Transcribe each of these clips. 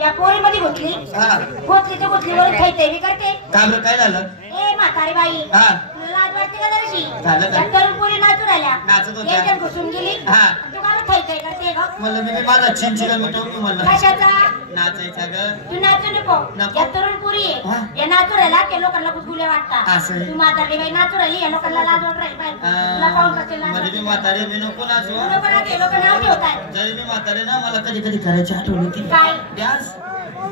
या पोरी मध्ये घुसली घुसली तर घुसलीवर खायचंय मी करते काय झालं ए म्हातारी बाई लाज वाटते का जराशी तरुण पोरी नाचू राहिल्या नाचत होत्या एकदम घुसून गेली तू काय खायचंय करते का म्हणलं मी माझा चिंचिला मिटवतो म्हणलं कशाचा नाचायचा ग तू नाचू नको या तरुण पोरी आहे या नाचू राहिला ते लोकांना गुदगुल्या वाटतात तू म्हातारी बाई नाचू राहिली या लोकांना लाज वाट राहिली तुला पाहून कसं लाज म्हणजे मी म्हातारी मी नको नाचू नको नाचे लोक नाव ठेवतात जरी मी म्हातारी ना मला कधी कधी करायची आठवण होती काय डान्स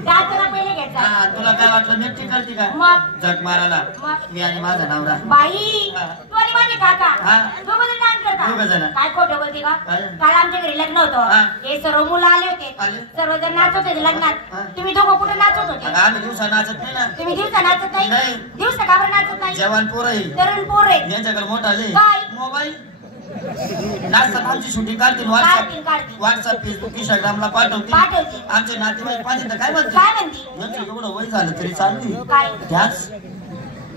डान्सला पहिले घ्यायचा तुला काय वाटलं नेटी करते का मग जग मारायला मी आणि माझा नवरा बाई तू आणि माझे काका दोघं जण डान्स करता काय खोटं बोलते का काल आमच्या घरी लग्न होतं हे सर्व मुलं आले होते सर्वजण नाचत होते लग्नात तुम्ही दोघं कुठे नाचत होते आम्ही दिवसा नाचत नाही ना तुम्ही दिवसा नाचत नाही दिवसा का बरं नाचत नाही जवान पोर आहे तरुण पोर आहे यांच्याकडे मोठा आले काय मोबाईल नाचतात आमची शूटिंग काढतील व्हॉट्सअप फेसबुक इंस्टाग्रामला पाठवते आमचे नातेवाईक पाहिजे तर काय म्हणते एवढं वय झालं तरी चालू त्याच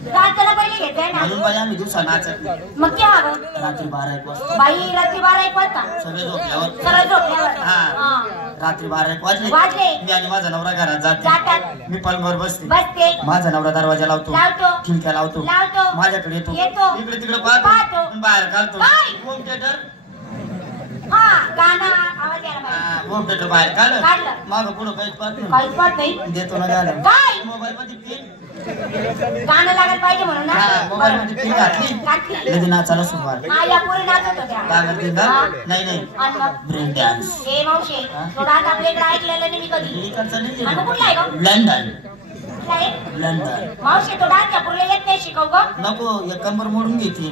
डान्सला पहिले घेताय ना म्हणून बाई आम्ही दिवसा नाचत मग केव्हा रात्री 12-1 वाजता बाई रात्री 12-1 वाजता सगळे झोपल्यावर रात्री 12-1 वाजले मी आणि माझा नवरा घरात जाते मी पलंगावर बसते माझा नवरा दरवाजा लावतो खिडक्या लावतो माझ्याकडे येतो इकडे तिकडे पाहतो बाहेर काढतो होम थिएटर होम थिएटर बाहेर काढलं मागं पुढं काहीच पाहत नाही देतो ना गाणं मोबाईल मध्ये पिन गाणं लागायला पाहिजे म्हणून मोबाईल मध्ये पिन घातली लगेच नाचायला सुरुवात नाचत होत्या नाही ब्रेक डान्स हे मावशी तो डान्स आपल्याकडे ऐकलेला नाही मी कधी कुठला आहे लंडन मावशी तो डान्स पुरला येत नाही शिकव ग नको एक कंबर मोडून घेते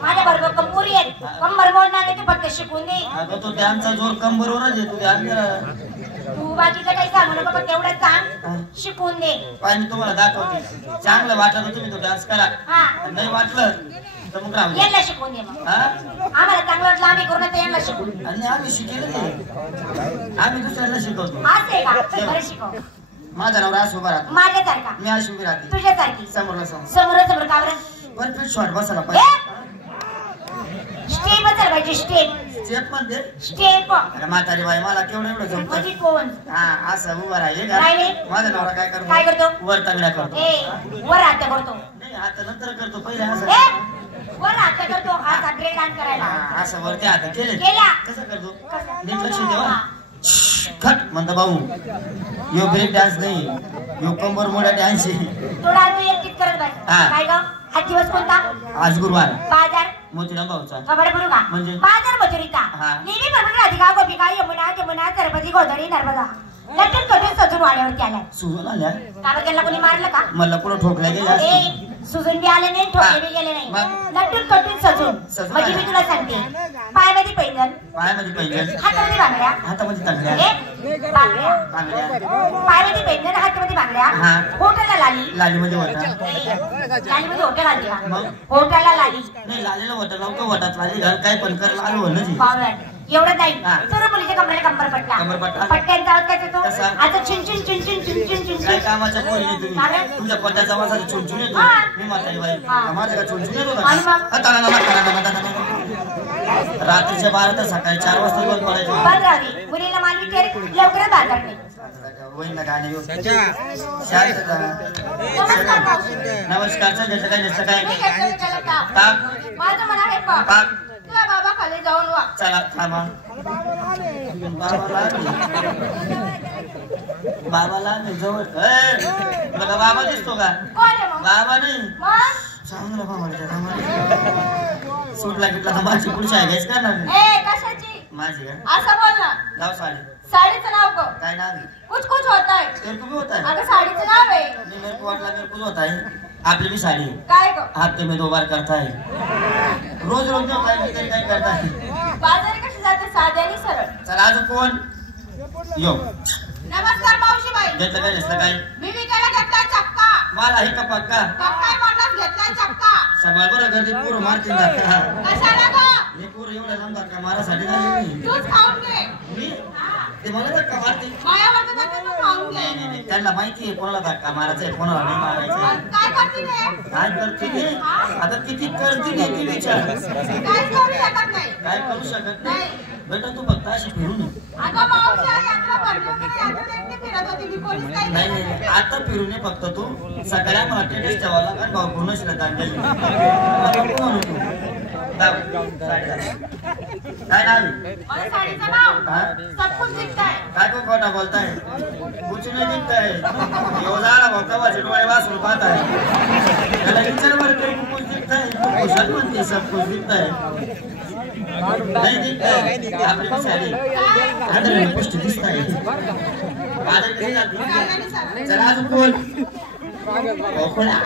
माझ्या बरोबर कंपुरी आहेत कंबर मोडणार नाही तू फक्त शिकून दे अगं तो डान्सचा जोर कंबरवरच येतो डान्स तू बाकीचं काही सांगू नका पण तेवढं सांग शिकून दे मी तुम्हाला दाखवते चांगलं वाटलं तुम्ही तो डान्स करा नाही वाटलं तर मग राहू यांना शिकून दे मग आम्हाला चांगलं वाटलं आम्ही करू ना यांना शिकून आणि आम्ही शिकेल आम्ही दुसऱ्याला शिकवतो असं आहे का बरं शिकव माझा नवरा असं उभा राहतो माझ्यासारखा मी अशी उभी राहते तुझ्यासारखी समोर समोर का बरं परफेक्ट शॉट बसायला पाहिजे स्टेप बसायला पाहिजे स्टेप मध्ये स्टेप म्हातारी बाई मला केवढं एवढं जमत असं उभा राहिले का माझा नवरा काय करतो वर तांगड्या करतो वर हात करतो नाही हात नंतर करतो पहिले असं वर हात करतो हात ब्रेक डान्स करायला असं वरती हात केला कसं करतो नीट लक्ष देवा खट म्हणतो भाऊ यो ब्रेक डान्स नाही यो कंबर मोडा डान्स आहे तो डान्स एकटीच करत बाई काय ग आज दिवस कोणता आज गुरुवार बाजार मोतीराम भाऊचा खबर बरं का म्हणजे बाजार मजुरीचा नेहमी बरोबर राधिका गोपिका यमुना सरपती गोधडी नर्मदा लटून कटून सजून वाड्यावरती आलाय सुजून आल्या का त्यांना कोणी मारलं का मला कुठं ठोकल्या गेल्या सुजून बी आले नाही ठोकले बी गेले नाही लटून कटून सजून म्हणजे मी तुला सांगते पायामध्ये पैंजण हातामध्ये बांगड्या पायामध्ये पैंजण हातामध्ये बांगड्या होटाला लालीमध्ये होटल आली होटाला लाली नाही लालीला वटात लाली काय पण कर लाल एवढं नाही सर्व मुलीच्या कमरेला कंबरपट्टा पट्ट्यांचा आवाज काय येतो आता चिंचिन चिंचिन चिंचिन चिंचिन काय कामाच्या पोरी तुम्ही तुमच्या पट्ट्याचा आवाज चुनचुन येतो मी म्हातारी बाई माझ्या का चुनचुन येतो रात्रीच्या 12 तर सकाळी 4 वाजता बंद पडायचं मुलीला मानवी लवकरच बाजार नाही वहिना गाणे नमस्कार सर काय नसतं काय माझं म्हणा आहे बाबा खाली जाऊन वा चला थांबा बाबाला जवळ तुला बाबा दिसतो का बाबा नाही चांगलं बाबा सूट लागेल तर माझी पुढची आहे घ्यायच करणार कशाची माझी असं बोल ना गाव साडी साडीचं नाव काय नाव कुछ कुछ होता है मेरे को भी होता है अगं साडीचं नाव आहे मेरे को वाटला मेरे को होता है आपली भी साड़ी काय गो हफ्ते में 2 बार करता है रोज जो काय करता है बाजारी कशी जाते साधी आणि सरळ चला आज कोण यो नमस्कार मावशीबाई घेतलं काय नसलं काय मी विकायला घेतला चक्का मला आहे का पक्का काय म्हटलं घेतला चक्का सगळं बरं गर्दी पूर मारतील कशाला ग हे पूर एवढा जमतात का मारासाठी नाही तूच खाऊन घे मी ते मला धक्का मारते मायावरचं धक्का तू खाऊन घे नाही त्यांना माहिती आहे कोणाला धक्का मारायचा आहे कोणाला नाही मारायचा काय करते रे काय करते रे आता किती करते रे ती विचार काय करू शकत नाही काय करू शकत नाही बेटा तू फक्त अशी फिरून अगं मावशी यात्रा भरली नाही नाही आता फिरून ये फक्त तू सगळ्या मला टेस्ट ठेवावा लागेल भाऊ पूर्ण श्रद्धांजली म्हणून तू काय नाव काय तो खोटा बोलताय कुछ नाही दिखताय झाला भाऊ कवाचे डोळे वाचून पाहत आहे त्याला विचार बरं तरी कुछ दिखताय कुशात म्हणते सब कुछ दिखताय नाही दिखताय आपली साडी आदर पुष्टी दिसताय आदर कशी जाते चला अजून बोल खोला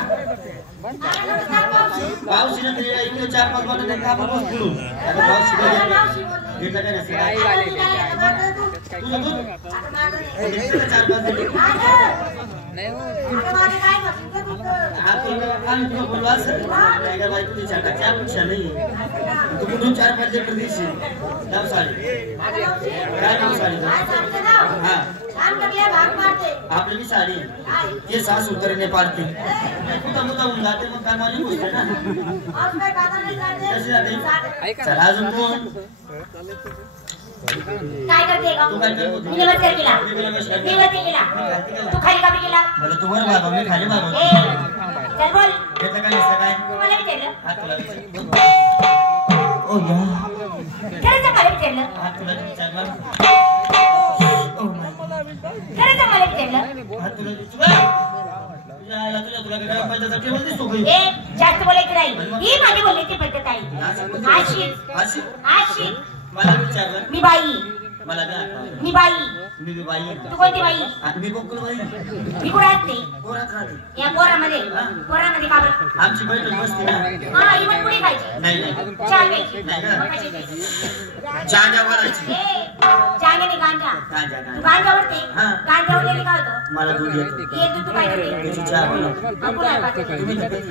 पाऊस इकडे 4-5 वाजता का आपण बोलू पाऊस इकडे काय नसते तुझं दूध इकडे 4-5 नाही आपण बोलू असं नाही का बाई तुझी चकाच्या अपेक्षा नाही तू कुठून 4-5 लिटर देशील नाव साडी काय नाव साडी हा आपली साडी ये सासू करणे पाडते कुठं होऊन जाते मग काय माझी गोष्ट ना कशी जाते चला अजून कोण काय करते का तू काय करतो मी नमस्कार केला तू खाली का केला मला तू वर भागव मी खाली भागव चल बोल याचं काय नसतं काय तुम्हाला विचारलं हा तुला विचारलं ओ या खरंच मला विचारलं हा तुला विचारलं खरंच मला विचारलं हा तुला विचारलं तुला काय पद्धत केवळ दिसतो ए जास्त बोलायचं नाही ही माझी बोलायची पद्धत आहे आशी मला विचारलं मी बाई मला मी बाई मी बाई तू कोणती बाई मी कोकण बाई मी कुठे असते पोरात राहते या पोरामध्ये का बरं आमची बैठक बसते ना हा इवन पुढे खायची नाही नाही चहा प्यायची गांजा वाढायची जागेने गांजा तू गांजा आवडते गांजा वगैरे काय होतं मला दूध येतं हे दूध तू काय करते त्याची चहा बनव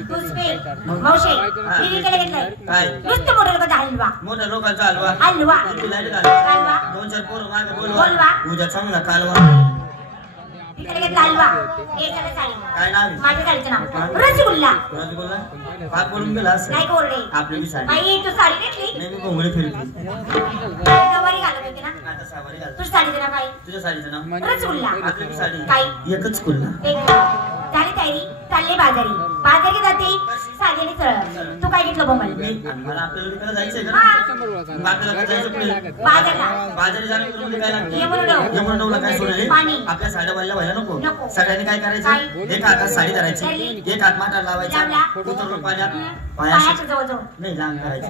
तूच पे मावशे मी केलं घेतलंय काय नुसतं मोठं लोकांचा हलवा मोठ्या लोकांचा हलवा हलवा किती लाईट हलवा 2-4 पोरं मागे बोलवा उद्या चांगला कालवा इकडे घेतला हलवा हे सगळं साडी काय नाव माझ्या साडीचं नाव रसगुल्ला रसगुल्ला पाक बोलून गेला असं नाही कोरडे आपली बी साडी बाई तू साडी घेतली नाही मी घोंगडी फिरली नववारी घालत होती ना आता सावारी घाल तुझी साडीचं नाव काय तुझ्या साडीचं नाव रसगुल्ला आपली बी साडी काय एकच कुल्ला झाली तयारी चालले बाजारी जाते साडीने सरळ तू काय घेतलं बोंबल मला आपल्याला विकायला जायचंय का आपल्याला जायचं पुढे बाजारी जाणं काय लागतं यमुना काय सोडले आपल्या साड्या व्हायला नको सगळ्यांनी काय करायचं एक हातात साडी धरायची एक हात माटा लावायचा उतरलो पाण्यात जवळ नाही लांब करायचं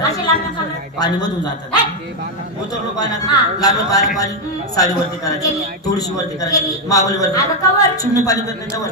नाही पाणी मधून जातं उतरलो पाण्यात लागलो पाणी साडीवरती करायची तुळशी वरती करायची मावली वरती चिमणी पाणी करण्याच्या वर